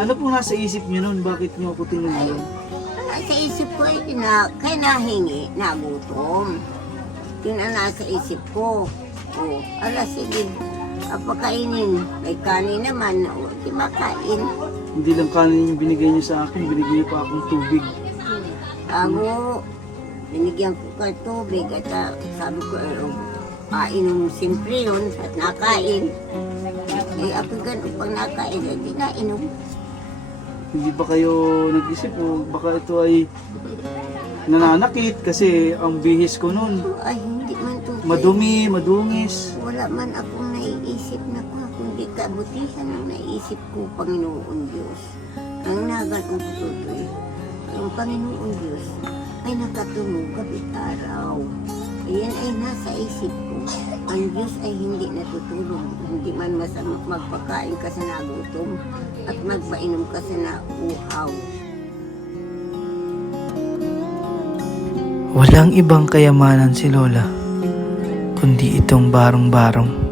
Ano pong nasa isip niyo noon? Bakit niyo ako tinulungan? Sa isip ko ay kaya nahingi, nagutom. Yun ang nasa isip ko. O, sige, pakainin. May kanin naman, di makain. Hindi lang kanin yung binigay niyo sa akin, binigay niyo pa akong tubig. Bago, binigyan ko ka tubig at sabi ko, inom siyempre yun at nakain. Ako ganun pag nakain, hindi nainom. Hindi ba kayo nag-isip o baka ito ay nananakit kasi ang bihis ko noon Ay, hindi man to. madumi, madungis. Wala man akong naiisip na kundi kabutihan ang naiisip ko, Panginoon Diyos. Ang naganong ko tutoy, ang Panginoon Diyos ay nakatulog gabi araw. Ayan ay nasa isip ko. Ang Diyos ay hindi natutulog. Hindi man masama magpakain ka sa nagutom at magpainom ka sa nauhaw. Walang ibang kayamanan si Lola, kundi itong barong-barong.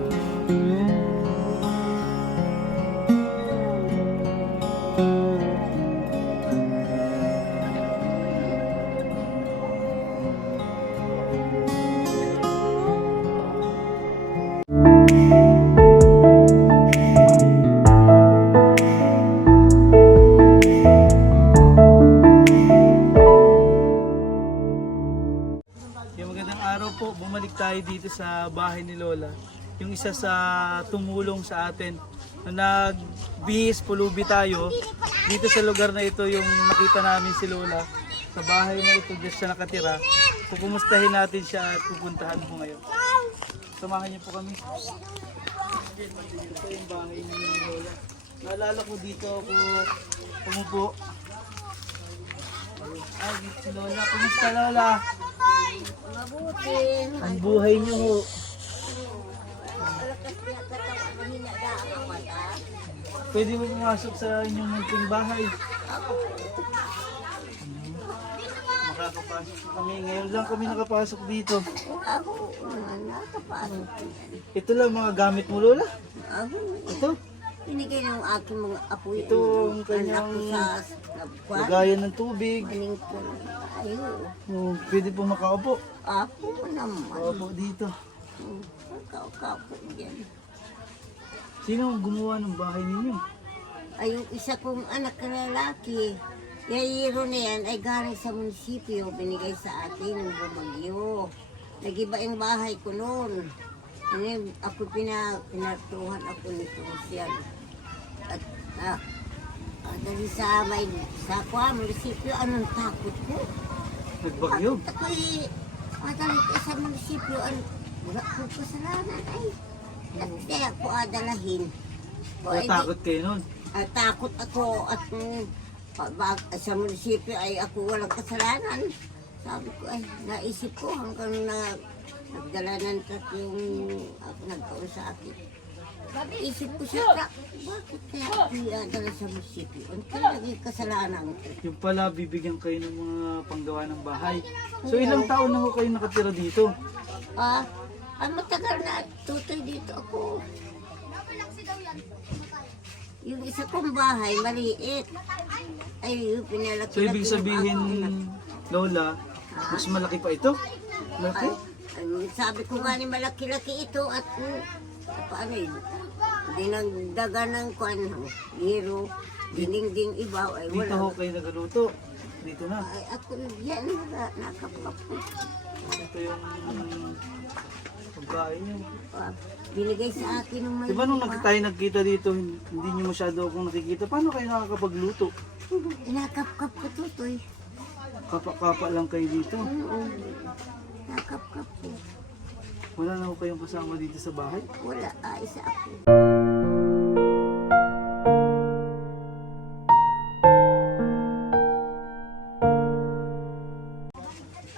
Magandang araw po, bumalik tayo dito sa bahay ni Lola. Yung isa sa tumulong sa atin na nagbihis pulubi tayo. Dito sa lugar na ito yung nakita namin si Lola. Sa bahay na ito, dyan siya nakatira. Pupumustahin natin siya at pupuntahan mo ngayon. Samahan niyo po kami. Ito yung bahay ni Lola. Naalala ko dito ako pumupo. Ay, si Lola. Kumusta Lola? Mabuti. Ang buhay niyo ho. Pwede mo pumasok sa inyong munting bahay. Makakapasok kami. Ngayon lang kami nakapasok dito. Ako, nakapasok. Ito lang mga gamit mo Lola. Ako, Ito. binigay ng aking mga apo. Ito ang kanyang sa kwan. lagayan ng tubig. Aling ko. Ayun. Oh, pwede po makaupo. Ako naman. Makaupo dito. Kapo dyan. Sino ang gumawa ng bahay ninyo? Ay, yung isa kong anak na lalaki. Yayiro na yan ay galing sa munisipyo. Binigay sa akin ng Bumagyo. Nagiba yung bahay ko noon. Ano, ako pinartuhan ako nito siya. At dali sa munisipyo, anong takot ko? Nagbagyo. Ako dali ka sa munisipyo, wala ko kasalanan ay. At kaya ako adalahin. Natakot kayo nun. Takot ako at sa munisipyo ay ako walang kasalanan. Sabi ko ay naisip ko hanggang nagdala ng truck yung ako nagkaon sa akin. Isip ko siya, bakit kaya ako dala sa munisipyo? Ano kaya naging kasalanan ko? Yung pala, bibigyan kayo ng mga panggawa ng bahay. So ilang taon na ho kayo nakatira dito? Ang matagal na tutoy dito ako. Yung isa kong bahay, maliit. Ay, yung pinalaki. So ibig sabihin, Lola, mas malaki pa ito? Malaki? Sabi ko nga ni malaki-laki ito at paano yun? Dinagdaga ng kwan, hero, dinding ibaw. Ay, Dito wala. ho kayo nagaluto. Dito na. Ay, ako yan, nakapap ko. Ito yung pagkain niyo. Binigay sa akin ng may Diba nung tayo nagkita dito, hindi niyo masyado akong nakikita. Paano kayo nakakapagluto? Nakapkap ko tutoy. Kapa-kapa lang kayo dito. Oo. Nakapkap ko. Wala na ho kayong kasama dito sa bahay. Wala, isa ako.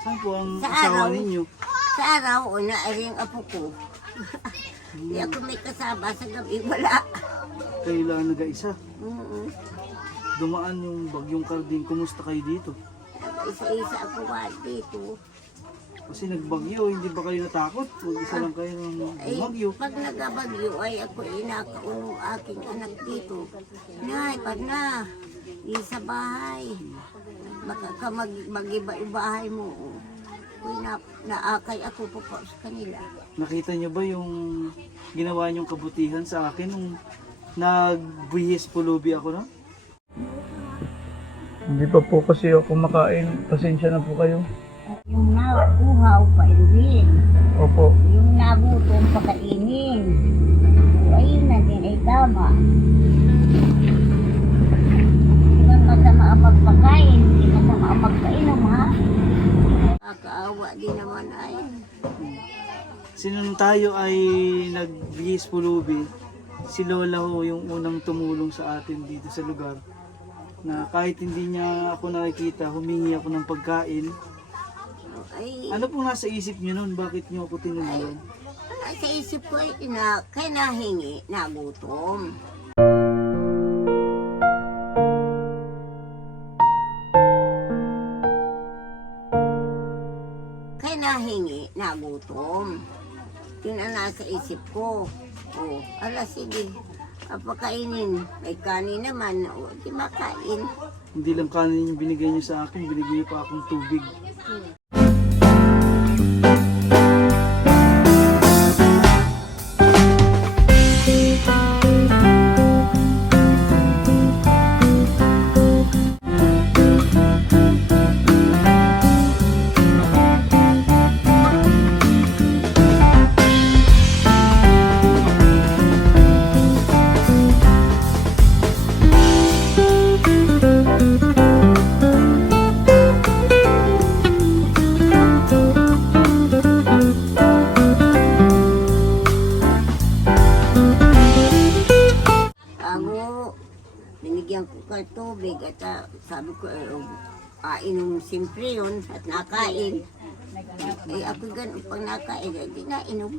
Saan po ang Sa asawa araw. ninyo? Sa araw, una ay ring apo ko. Hindi ako may kasama sa gabi, wala. Kayo lang nag-isa. Oo. Dumaan yung bagyong Carding. Kumusta kayo dito? Isa-isa ako dito. Kasi nagbagyo, hindi ba kayo natakot? Mag-isa lang kayo ng Ay, bumagyo. pag nagabagyo ay ako inakaulong aking anak dito. Nay, pag na, di sa bahay. Baka ka mag-iba-ibahay mo. Uy, naakay ako po sa kanila. Nakita niyo ba yung ginawa niyong kabutihan sa akin nung nagbihis pulubi ako, no? Hindi pa po kasi ako makain. Pasensya na po kayo. Yung nakuhaw pa rin. Opo. Yung nagutom pakainin. Ayun na din ay tama. Hindi man masama ang magpakain. Hindi masama ang magpainom, ha? Kakaawa din naman ay. Sinong tayo ay nagbihis pulubi, si Lola ho yung unang tumulong sa atin dito sa lugar. Na kahit hindi niya ako nakikita, humingi ako ng pagkain. Ay, Ano pong nasa isip niyo noon? Bakit niyo ako tinulungan? sa isip ko ay kay nahingi, nagutom. Kay nahingi, nagutom. Yun ang nasa isip ko. O, ala sige, pakainin. May kanin naman, o, di makain. Hindi lang kanin yung binigay niyo sa akin, binigay niyo pa akong tubig. Ako, binigyan ko ka tubig at sabi ko, inom siyempre yun at nakain. Eh ako ganun, pag nakain, di nainom.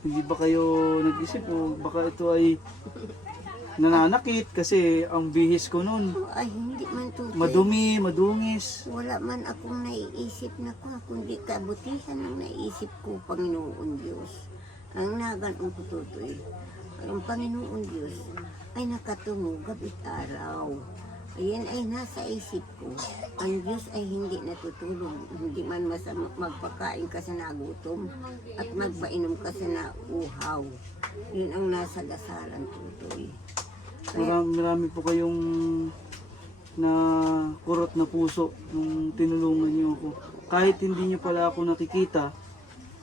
Hindi ba kayo nag-isip o baka ito ay nananakit kasi ang bihis ko noon Ay, hindi man tutoy. madumi, madungis. Wala man akong naiisip na kundi kabutihan ang naiisip ko, Panginoon Diyos. Ang naganong ko tutoy. Ang Panginoon Diyos ay nakatungo gabit araw. Ayan ay nasa isip ko. Ang Diyos ay hindi natutulog. Hindi man masama magpakain ka sa nagutom at magpainom ka sa nauhaw. Yun ang nasa dasalan tutoy. Marami po kayong na kurot na puso nung tinulungan niyo ako. Kahit hindi niyo pala ako nakikita,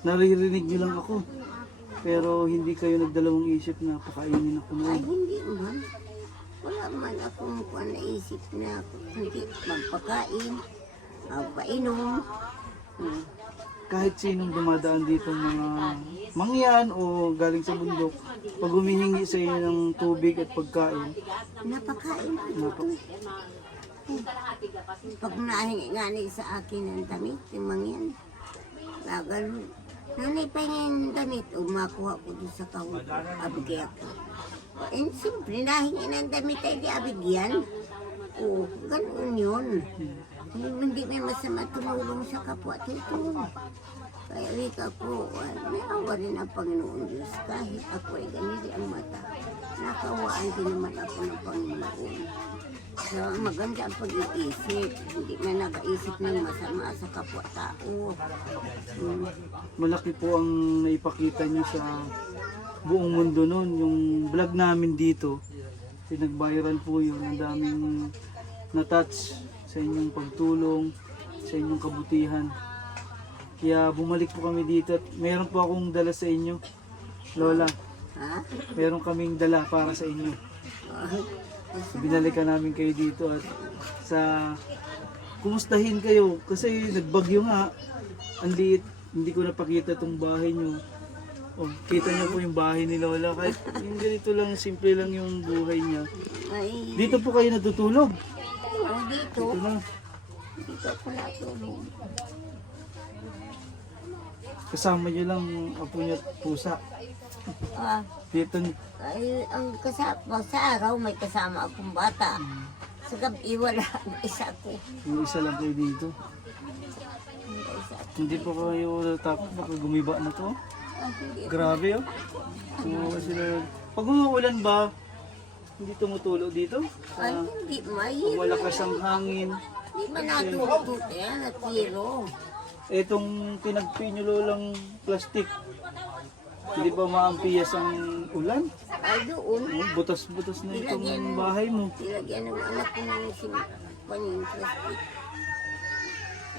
naririnig niyo lang ako. Pero hindi kayo nagdalawang isip na pakainin ako Ay, noon. hindi man. Wala man akong naisip na hindi magpakain, magpainom. Kahit sinong dumadaan dito mga mangyan o galing sa bundok, pag humihingi sa iyo ng tubig at pagkain, Napakain ko ito. Pag nahingi nga ni sa akin ng damit, yung mangyan, nagano. Nanay pa yung damit, makuha ko doon sa kahon, abigay ako. And siyempre, nahingi ng damit ay di abigyan. Oo, ganun yun. Hindi may masama tumulong sa kapwa, tutulong. Kaya wika ko, may awa rin ang Panginoon Diyos. Kahit ako ay ganili ang mata, nakawaan din naman ako ng Panginoon. So, maganda ang pag-iisip. Hindi man nakaisip ng masama sa kapwa-tao. malaki po ang naipakita niyo sa buong mundo noon. Yung vlog namin dito, pinag-viral po yun. Ang daming na-touch sa inyong pagtulong, sa inyong kabutihan. Kaya bumalik po kami dito at meron po akong dala sa inyo, Lola. Ha? Meron kaming dala para sa inyo. Binalikan namin kayo dito at sa kumustahin kayo kasi nagbagyo nga. Ang liit, hindi ko napakita itong bahay nyo. Oh, kita niyo po yung bahay ni Lola. Kahit yung ganito lang, simple lang yung buhay niya. Ay, Dito po kayo natutulog. dito. Ito na. Dito ako natulog. Kasama niyo lang apo niya at pusa. Ah, Dito, ay, ang kasama, sa araw may kasama akong bata. Sa gabi wala, isa ko. yung isa lang kayo dito. sa akin. Hindi pa kayo natapos, baka gumiba na to. Ay, hindi. Grabe oh. Oo, sila. Pag umuulan ba, hindi tumutulo dito? Ay, hindi. Mahirap. Malakas ang hangin. Hindi man natutut yan. Natiro. Itong pinagpinulo lang plastic, hindi ba maampiyas ang ulan? Ay, doon. Oh, butas-butas na itong bahay mo. Nilagyan ng anak ko ng paning plastic.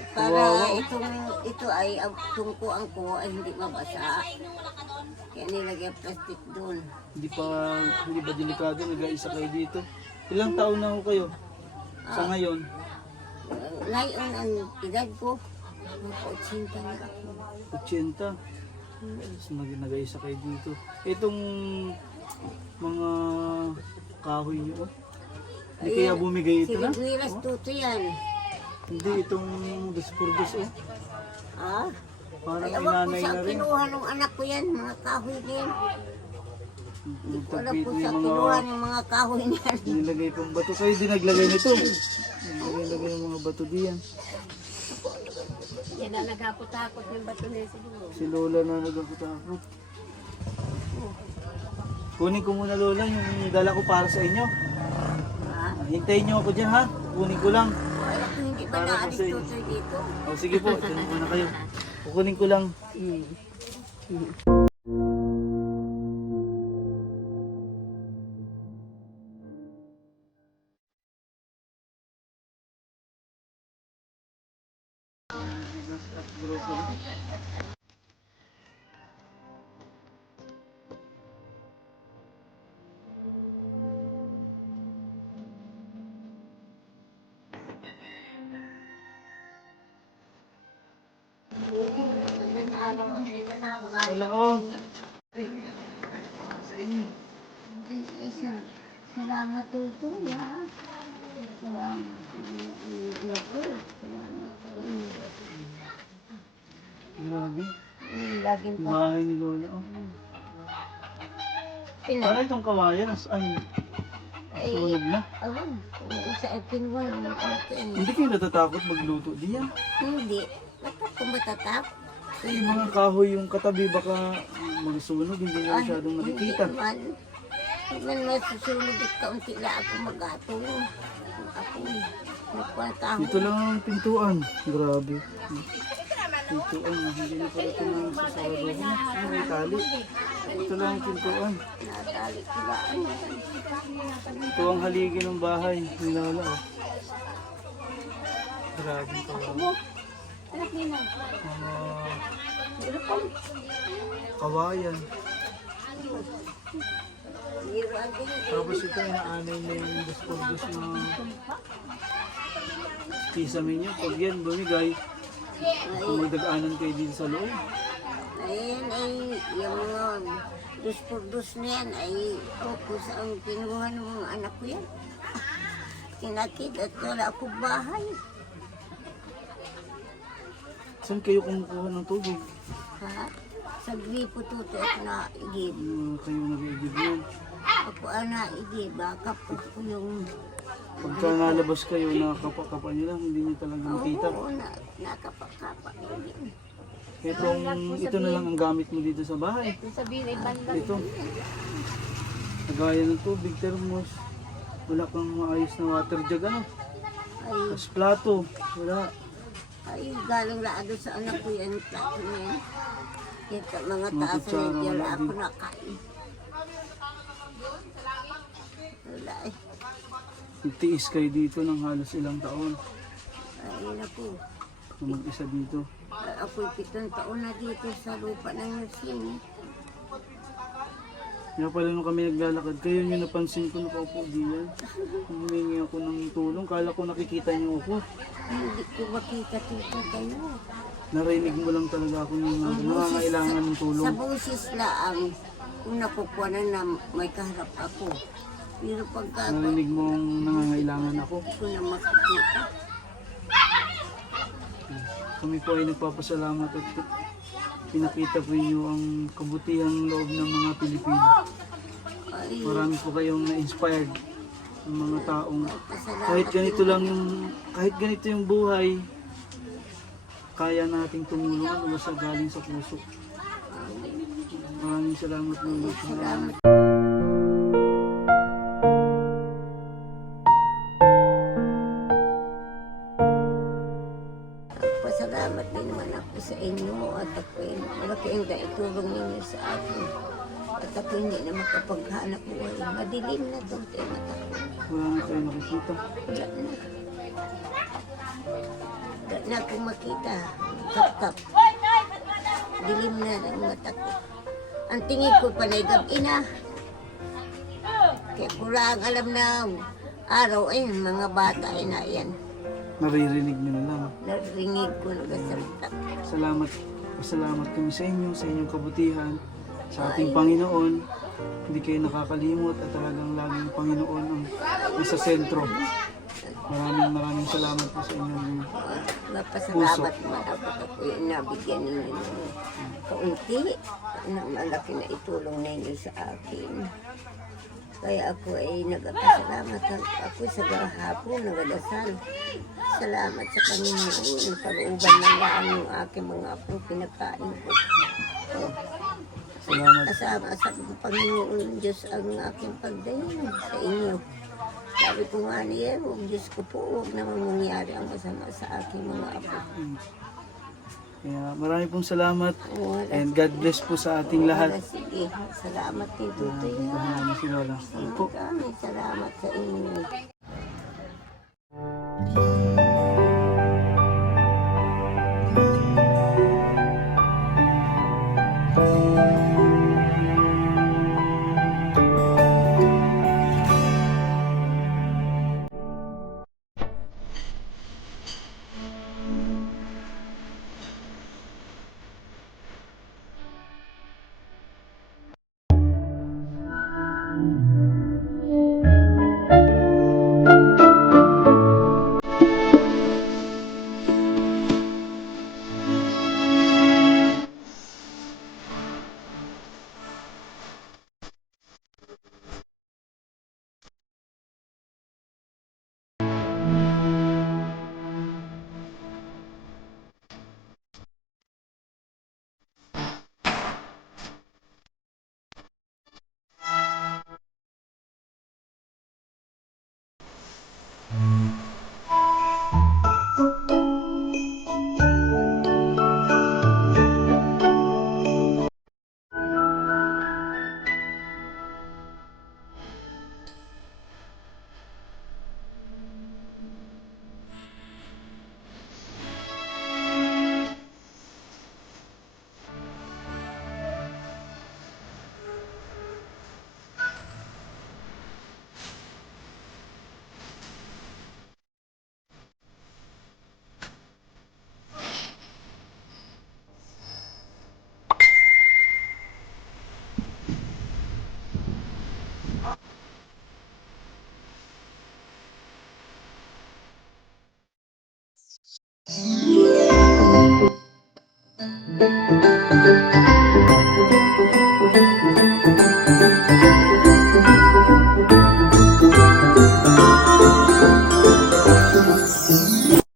Kawawa. Para ito ay ang tungkuan ko ay hindi mabasa. Kaya nilagyan plastic doon. Hindi ba delikado, nag-aisa kayo dito? Ilang taon na ho kayo? Sa ngayon? Ngayon ang edad ko, magpa-80 na ako. 80. Tapos nag-aisa kayo dito. Itong mga kahoy nyo, oh. Hindi kaya bumigay ito na? Siniguilas tuto yan. Hindi, itong dos-por-dos, oh. Ah? Parang Ay, awag ko inanay sa na rin. kinuha ng anak ko yan, mga kahoy na yan. Hindi ko alam Nagtagpit po na sa yung kinuha mga ng mga kahoy na yan. nilagay pong bato. Kayo din naglagay nito. Naglagay yung mga bato diyan. Yan ang nagapot-takot ng bato na yun siguro. Si Lola na nagkakutakot. Kunin ko muna Lola yung dala ko para sa inyo. Ah? Hintayin niyo ako dyan ha. Kunin ko lang. Wala ko hindi ba Para naalis sa inyo. tutoy dito? O sige po, dyan muna kayo. Kukunin ko lang. Hello. Salamat tutoy ha. Salamat. Grabe. Laging pa. Bahay ni Lola. Oh. Para itong kawayan. Ay, sunog na. Awan. Sa akin wala. Hindi kayo natatakot magluto diyan. Hindi. Bakit ko matatap? Yung mga kahoy yung katabi baka magsunog, hindi na masyadong nakikita. Hindi man. Hindi man masusunod at kaunti lang ako mag-atong. Ako. Nagpataho. Dito lang ang pintuan. Grabe. Pintuan, hindi na pala ito ng sasarado mo. Ano may tali? Ito lang ang pintuan. Natali ko lang. Ito ang haligi ng bahay. Nilala oh. Grabe ito. Kawayan. Tapos ito yung aanay na yung dos-por-dos na kisame niyo. Pag yan bumigay, kung magdag-anan kayo din sa loob. Ayan ay yung mga dus-por-dus na yan ay focus ang kinuha ng mga anak ko yan. Kinakid at wala akong bahay. Saan kayo kumukuha ng tubig? Ha? Sa gripo tuto at naigib. Kayo nag-iigib yan. Ako ang naigib. Baka po ko yung... Pagka nalabas kayo, nakakapa-kapa nyo lang, hindi nyo talaga makita. Oo, nakapakapa. Ito na lang ang gamit mo dito sa bahay. Kung sabihin ay banlag. Ito. Nagaya ng tubig, thermos. Wala kang maayos na water jug, ano? Ay, Tapos plato, wala. ay galing lang doon sa anak ko yan. Plato na yan. Ito, mga Mga taas na kutsara, dyan wala ako din. nakain. Wala eh. Nagtiis kayo dito ng halos ilang taon Ay, naku. na mag-isa dito. Ako'y 7 taon na dito sa lupa ng nursing. Kaya pala nung kami naglalakad, kayo nyo napansin ko nakaupo diyan. Humingi ako ng tulong, kala ko nakikita niyo ako. Hindi ko makita dito kayo. Narinig mo lang talaga ako yung nangangailangan ng tulong. Sa boses lang, kung nakukuha na may kaharap ako. Pero pagka Narinig mo nangangailangan ako. hindi ko na makikita. Kami po ay nagpapasalamat at pinakita ko inyo ang kabutihang loob ng mga Pilipino. Ay, Marami po kayong na-inspired ng mga taong pasalamat kahit ganito lang yung kahit ganito yung buhay, kaya nating tumulong ano basta galing sa puso. Maraming salamat Lola. Salamat. Pasalamat din naman ako sa inyo at ako malaki ang naitulong ninyo sa akin. At ako hindi na makapaghanap buhay. Madilim na itong mata ko. Wala na tayo makikita. Wala na. Wala na akong makita. Kap-kap. Dilim na ang mata ko. Ang tingin ko panay gabi na. Kaya kurang alam na araw ay mga bata ay na yan. Naririnig nyo na lang. Narinig ko nagasalita. Salamat kami sa inyo, sa inyong kabutihan, sa ating Panginoon. Hindi kayo nakakalimot at talagang laging Panginoon ang nasa sentro. Maraming salamat po sa inyong Napasalamat man ako nabigyan ninyo ng kaunti na malaki na itulong ninyo sa akin. Kaya ako ay nagpasalamat. Ako sa hapon nagadasal. Salamat sa Panginoon. Palooban na lang yung aking mga apo pinagkain ko. salamat. Kasama sa Panginoon Diyos ang aking pagdayon sa inyo. Sabi ko nga niya, Diyos ko po, huwag naman mangyari ang masama sa aking mga apo. Kaya marami pong salamat Wala. and God bless po sa ating lahat. Sige, salamat din Tutoy. Maraming si Lola. Opo. Maraming salamat sa inyo.